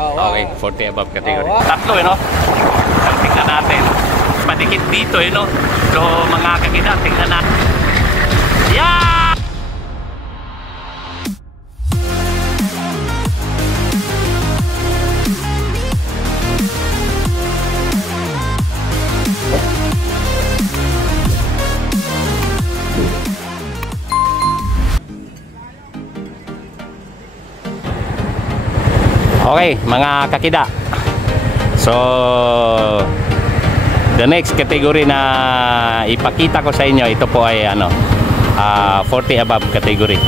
Okay, 40 above category. Tatlo no? Tingnan natin. Padikit dito no? So mga kakida, tingnan natin. Yeah! Okay, mga kakida. So, the next category na ipakita ko sa inyo, ito po ay 40 above category.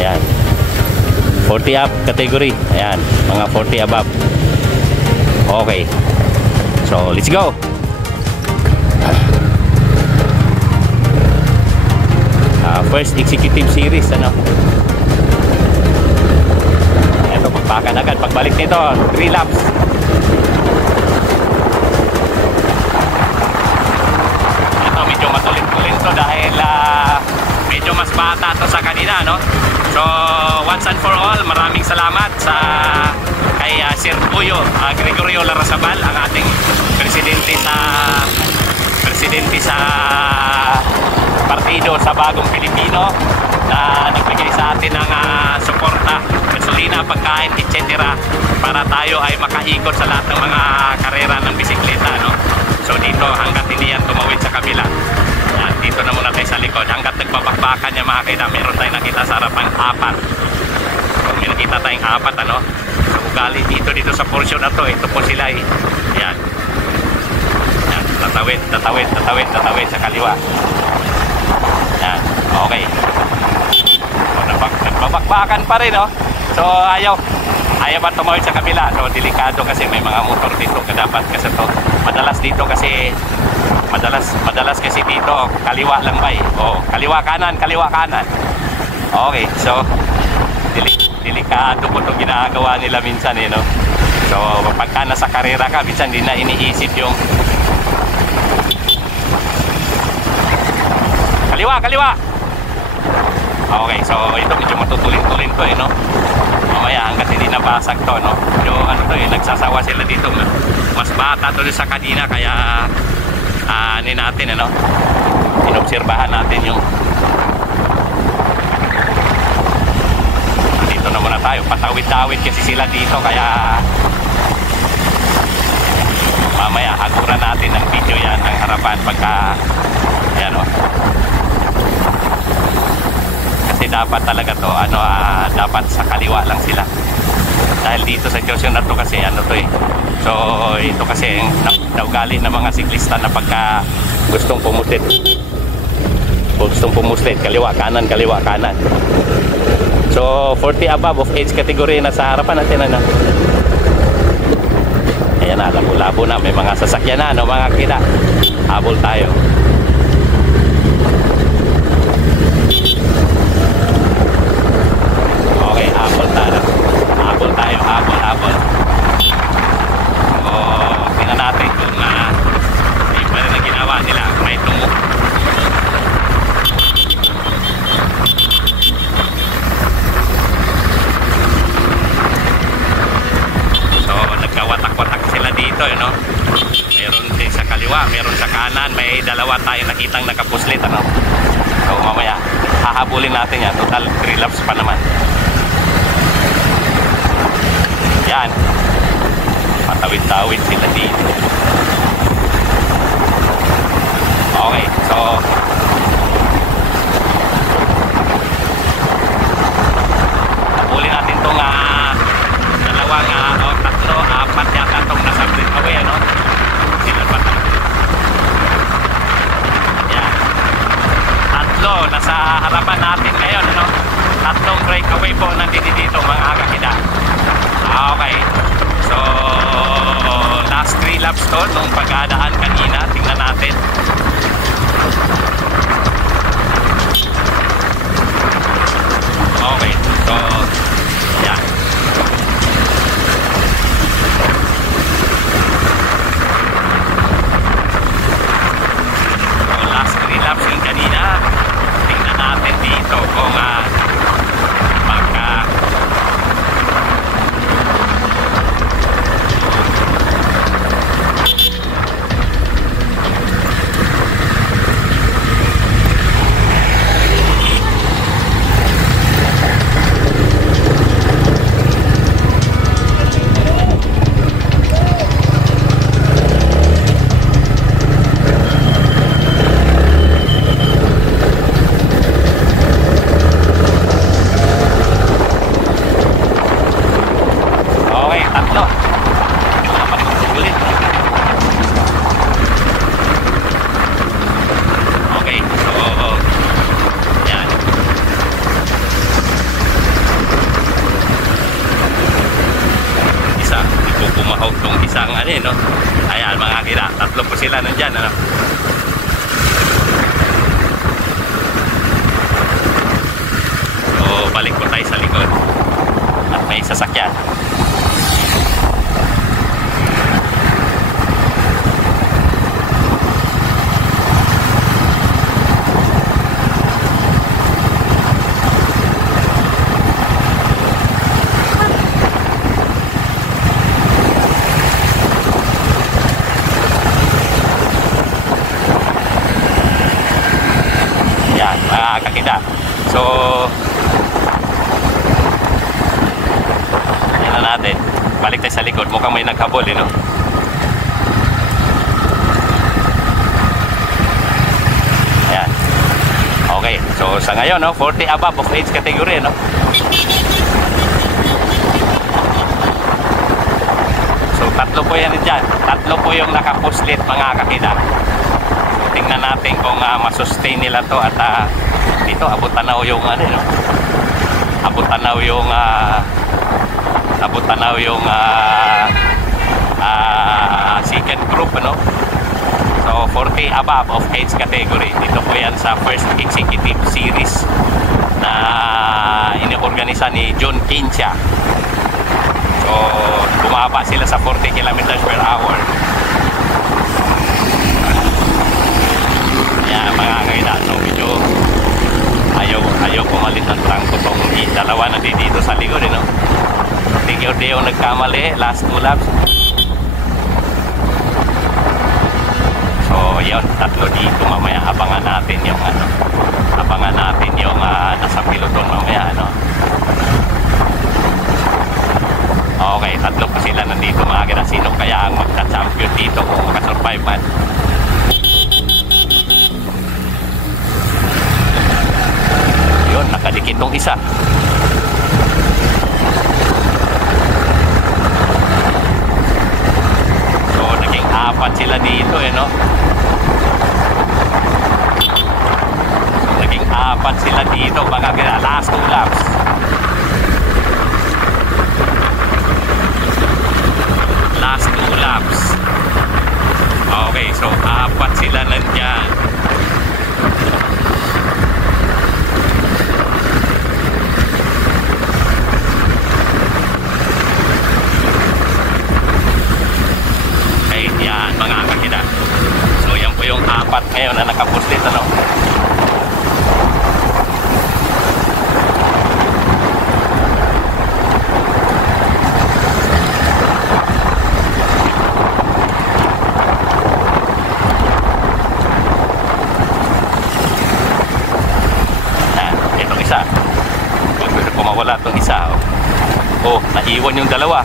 Ayan. 40 up category. Ayan, mga 40 above. Okay. So, let's go. First executive series, pagpakan agad, pagbalik nito 3 laps. Ito medyo matulit-tulit to dahil medyo mas bata to sa kanina, no? So once and for all, maraming salamat sa kay Sir Puyo Gregorio Larrazabal, ang ating presidente sa partido sa Bagong Pilipino, na nagbigay sa atin ng suporta, gasolina, pagkain, etc. para tayo ay makaikot sa lahat ng mga karera ng bisikleta, no? So dito hanggat hindi yan tumawid sa kabila, dito na muna tayo sa likod hanggat nagbabakbakan niya, mga kaida. Meron tayong nakita sa harapan 4. So may nakita tayong 4, ano? So ugali dito sa portion na to, ito po sila yan. Yan, tatawid sa kaliwa. Yan, okay. Nagbabakbakan pa rin, no? So ayaw ba tumawid sa kabila. So delikado kasi may mga motor dito, dapat kasi to madalas kasi dito kaliwa lang ba eh. Kaliwa kanan. Okay, so delikado po itong ginagawa nila minsan, no? So pagka nasa karera ka, minsan hindi na iniisip yung kaliwa. Okay, so ito medyo matutulin-tulin to, no? Mamaya hanggat hindi nabasag to, no? Yung nagsasawa sila dito, mas bata to sa kanina, kaya natin, inobserbahan natin yung dito na muna tayo, patawid-tawid kasi sila dito, kaya mamaya haguran natin ng video yan ng harapan pagka yan, kasi dapat talaga to dapat sa kaliwa lang sila dahil dito sa sitwasyon na to kasi so ito kasi naugali ng mga siklista na pagka gustong pumuslit kaliwa kanan. So 40 above of age category na sa harapan natin, ayan na, labo na, may mga sasakyan na, mga kita, habol tayo. Okay, habol tayo. Tingnan natin kung may pa rin na ginawa nila, may tungo. So nagkawatak-watak sila dito, meron din sa kaliwa, meron sa kanan, may dalawa tayong nakitang nakapuslit, so mamaya hahabulin natin yan, total 3 laps pa naman. Yan, patawid-tawid sila dito. Okay, so habulin natin itong dalawang tatlo, 4 yata itong nasa breakaway, sila pa. Yan, tatlo nasa harapan natin ngayon, tatlong breakaway po nandito dito, mga kakida. Okay, so last 3 laps to nung pag-adaan kanina. Tingnan natin. Okay, so yan. So last 3 laps yung kanina. Tingnan natin dito kung kuhanin, no? Ayan mga kida, tatlo po sila nandyan, ano? So balik po tayo sa likod at may sasakyan. Kakida. So yan na natin, balik tayo sa likod. Mukhang may naghabol, no? Ayan, okay. So sa ngayon, no, 40 above of age category, no? So tatlo po yan dyan. Tatlo po yung nakapuslit mga kakida. So tingnan natin kung masustain nila to. At dito abot tanaw yung ano, no? Abot tanaw yung second group, no? So 40 above of age category. Dito po yan sa first executive series na iniorganisa ni John Kincha. So bumaba sila sa 40 kilometers per hour. Yan mga kakida. So medyo ayaw pumalit ng trangko tong dalawa na dito sa likod, no? Tingyo yung nagkamali last 2 laps. So yun, tatlo dito mamaya. Abangan natin yung nasa piloton mamaya, no? Okay, tatlo pa sila nandito mga kakida. Sino kaya ang magka-champion dito kung makasurvive man? Yun, nakadikit tong isa. So naging 4 sila dito, no? So naging 4 sila dito mga kakida. Last 2 laps. Last 2 laps. Okay, so 4 sila nandyan. Okay, yan mga kakida. So yan po yung 4 ngayon na nakapuslit, ano? Wala itong isa. Oh, naiwan yung dalawa.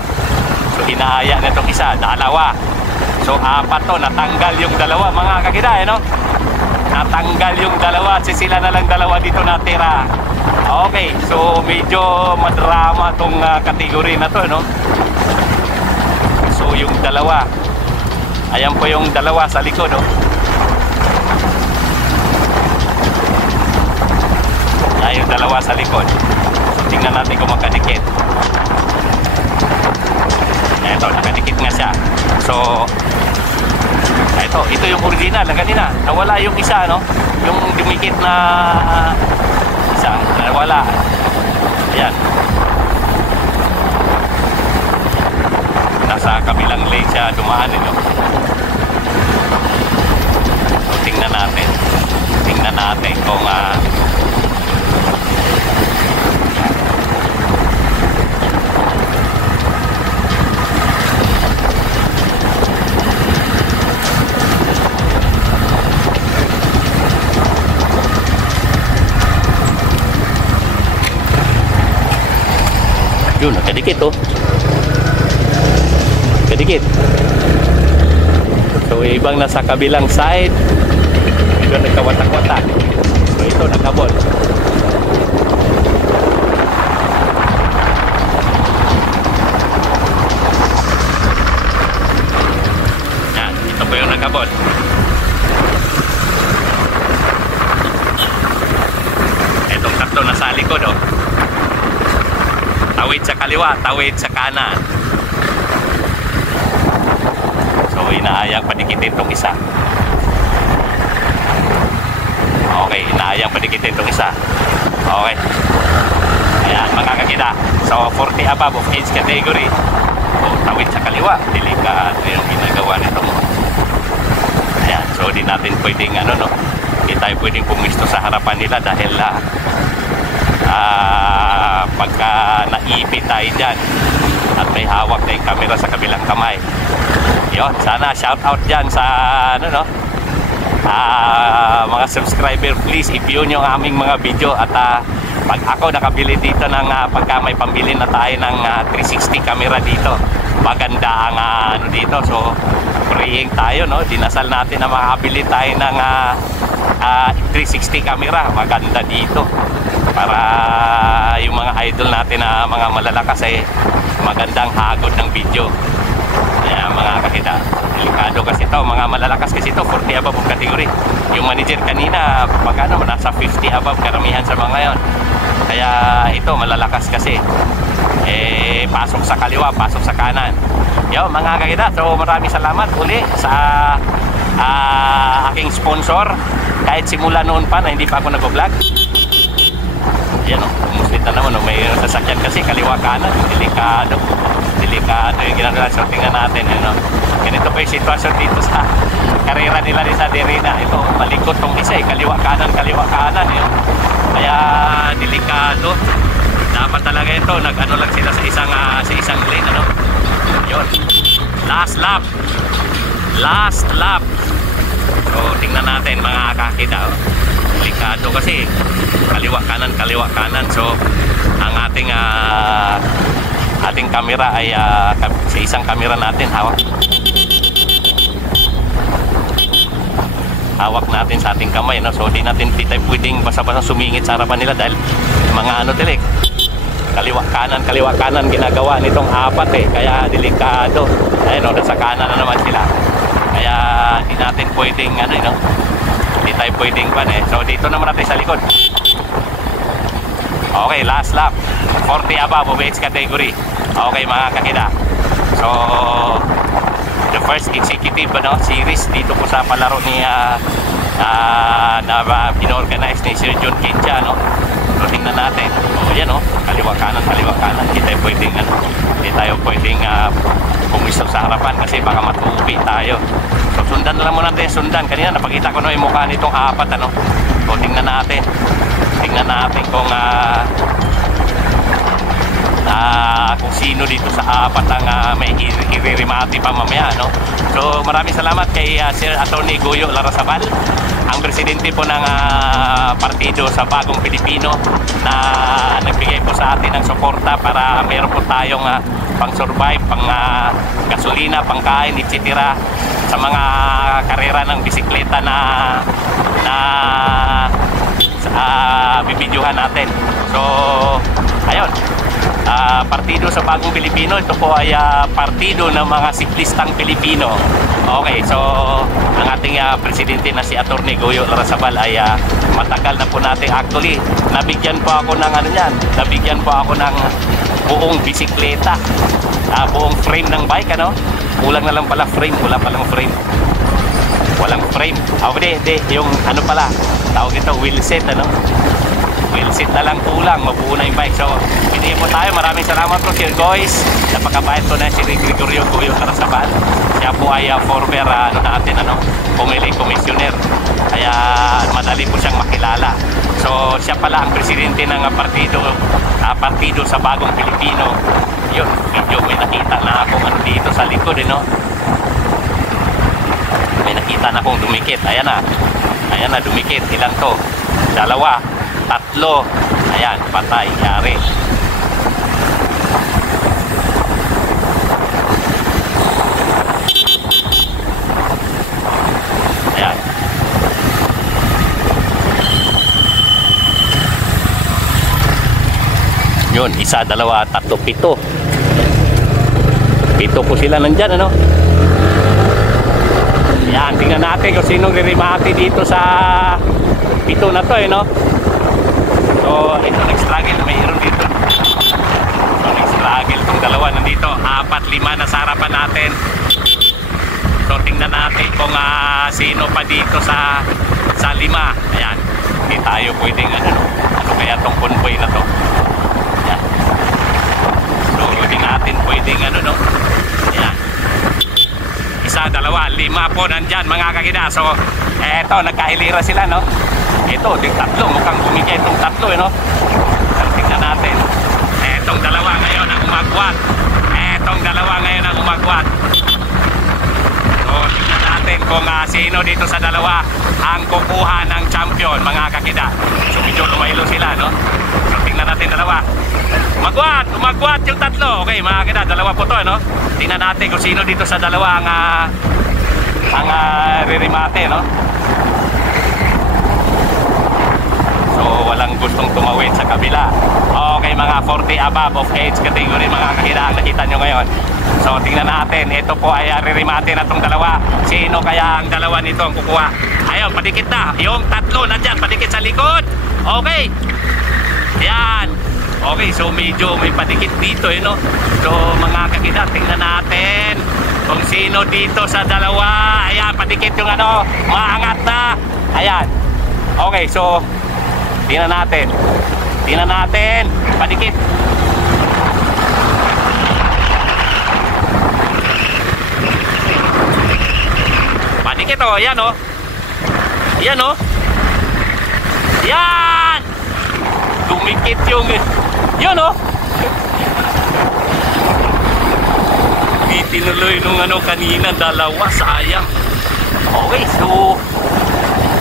So inaaya na itong isa, dalawa. So 4 to, natanggal yung dalawa mga kakida, no? Natanggal yung dalawa, sila na lang dalawa dito natira. Okay, so medyo madrama itong kategory na to, no? So yung dalawa, ayan po yung dalawa sa likod, no? Ayan yung dalawa sa likod. Tingnan natin kung makadikit. Ito, nakadikit nga siya. So ito yung original na kanina. Nawala yung isa, no? Yung dumikit na isa, nawala. Ayan. Nasa kabilang lane siya dumaan, no? So tingnan natin. Tingnan natin kung yun, nakadikit, oh. Kadikit. So ibang nasa kabilang side, ito nagkawatak-watak. So ito nakabol. Yan, ito po yung nakabol. Itong tatlo nasa likod, oh. Tawid sa kaliwa, tawid sa kanan. inaayang padikitin tong isa. Okay, inaayang padikitin tong isa. Okay. Ayan, mga kakita. So, 40 above of age category. So, tawid sa kaliwa. Delikado yung ginagawa nito. Ayan, so di natin pwedeng hindi tayo pwedeng pumisto sa harapan nila dahil pagka naipit tayo dyan at may hawak na yung camera sa kabilang kamay. Yun, sana shout out dyan sa mga subscriber, please i-view nyo ang aming mga video. At pag ako nakabili dito ng pagka may pambili na tayo ng 360 camera dito, maganda ang dito. So praying tayo, dinasal natin na makabili tayo ng 360 camera. Maganda dito para yung mga idol natin na mga malalakas ay magandang hagod ng video. Ayan, mga kakita, delikado kasi ito, mga malalakas kasi ito, 40 above category. Yung manager kanina, nasa 50 above karamihan sa mga yon. Kaya ito, malalakas kasi. Pasok sa kaliwa, pasok sa kanan. Yo, mga kakita, so maraming salamat uli sa aking sponsor. Kahit simula noon pa na hindi pa ako nag-vlog. Yan umusit na naman, may sasakyan kasi kaliwa kanan, delikado yung ginagawa. So tingnan natin, ganito pa yung sitwasyon dito sa karera nila sa Derrina. Ito, malikot tong isa, kaliwa kanan kaya delikado. Dapat talaga ito, lang sila sa isang lane, yun, last lap. So tingnan natin, mga kakita, delikado kasi kaliwa kanan. So ang ating camera ay sa isang camera natin hawak natin sa ating kamay, so di tayo pwedeng basta-basta sumingit sa harapan nila dahil mga kaliwa kanan ginagawa nitong apat kaya delikado. Ayun, nasa kanan na naman sila, kaya di natin pwedeng hindi tayo pwedeng so dito naman natin sa likod. Okay, last lap, 40 above of age category. Okay, mga kakita, so the first executive series dito po sa palaro ni na pinorganize ni Sir John Kincha, so tingnan natin. Yan, kaliwa kanan, hindi tayo pwedeng pumisto sa harapan kasi baka matupi tayo. So sundan na lang muna natin, kanina napakita ko yung mukha nitong apat, so tingnan natin kung kung sino dito sa apat ang may hiririmati pa mamaya, So maraming salamat kay Sir Attorney Goyo Larrazabal, ang presidente po ng partido sa Bagong Pilipino, na nagbigay po sa atin ng suporta para meron po tayong pang-survive, gasolina, pangkain, etc. sa mga karera ng bisikleta na bibidyohan natin. So ayun, partido sa Bagong Pilipino, ito po ay partido ng mga siklistang Pilipino. Okay, so ang ating presidente na si Attorney Goyo Larrazabal ay matagal na po natin, actually nabigyan po ako ng buong bisikleta, buong frame ng bike, kulang na lang pala frame, walang frame. Hindi, yung tawag ito wheel set, wheel set na lang kulang, mabuo na yung bike. So binigyan po tayo, maraming salamat po Sir Goys, napakabait po na si Gregorio Goyo Larrazabal. Siya po ay former pumili commissioner, kaya madali po siyang makilala. So siya pala ang presidente ng partido sa Bagong Pilipino. Yun, medyo may nakita na akong dito sa likod, may nakita na akong dumikit. Ayan na, dumikit. Ilan to? 2, 3. Ayan, patay, yari. Ayan. Yun, 1, 2, 3, 7. 7 po sila nandyan, Yan, tingnan natin kung sinong ririmati dito sa 7 na to, So, ito, nag-struggle, mayroon dito. So, nag-struggle itong dalawa nandito. 4, 5 na sa harapan natin. So, tingnan tingnan natin kung sino pa dito sa 5. Ayan. Hindi tayo pwedeng ano kaya tong convoy na to. Ayan. So, hindi natin pwedeng ano ayan. 1, 2, 5 po nandyan mga kagina. So, eto, nagkahilira sila, no? Ito, yung 3, mukhang bumigay itong 3, no? Tingnan natin. Etong 2 ngayon ang umagwat. Etong 2 ngayon ang umagwat. So, tingnan natin kung sino dito sa 2 ang kukuha ng champion, mga kakida. So, medyo lumaylo sila, no? So, tingnan natin 2. Umagwat yung 3. Okay, mga kakida, 2 po to, no? Tingnan natin kung sino dito sa 2 ang ririmate, no? So, walang gustong tumawid sa kabila. Okay, mga 40 above of age category, mga kakida, ang nakita nyo ngayon. So, tingnan natin. Ito po ay ririmate na itong 2. Sino kaya ang 2 nito ang kukuha? Ayun, padikit na. Yung 3 nandyan, padikit sa likod. Okay. Yan. Okay, so medyo may padikit dito, no? So, mga kakida, tingnan natin kung sino dito sa 2. Ayan, padikit yung maangat na. Ayan. Okay, so tingnan natin. Tingnan natin. Padikit. Padikit, oh. Ayan, oh. Ayan, oh. Ayan. Dumikit yung yun, oh. Di tinuloy nung kanina 2. Sayang. Okay, so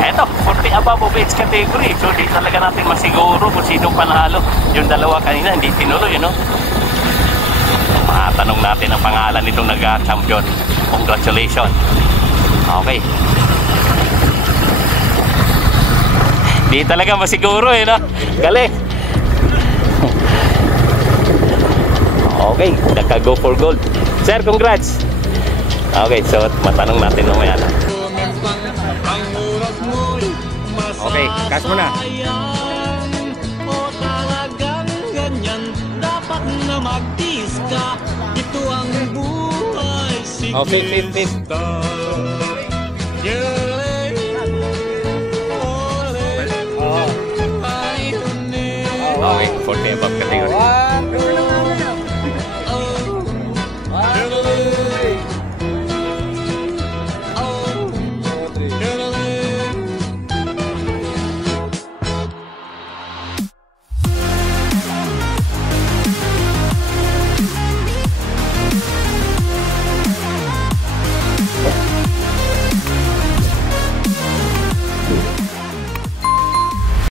eto, 40 above of age category. So, di talaga natin masiguro kung sino panalo. Yung 2 kanina, hindi tinuloy, no? Matanong natin ang pangalan nitong nag-champion. Congratulations. Okay. Di talaga masiguro, no? Galing. Okay, naka-go for gold. Sir, congrats. Okay, so matanong natin mamaya na. Okay, cash mo na. O talagang ganyan, dapat na magtiis ka. Ito ang buhay. Okay, fit. Okay, 40 above category.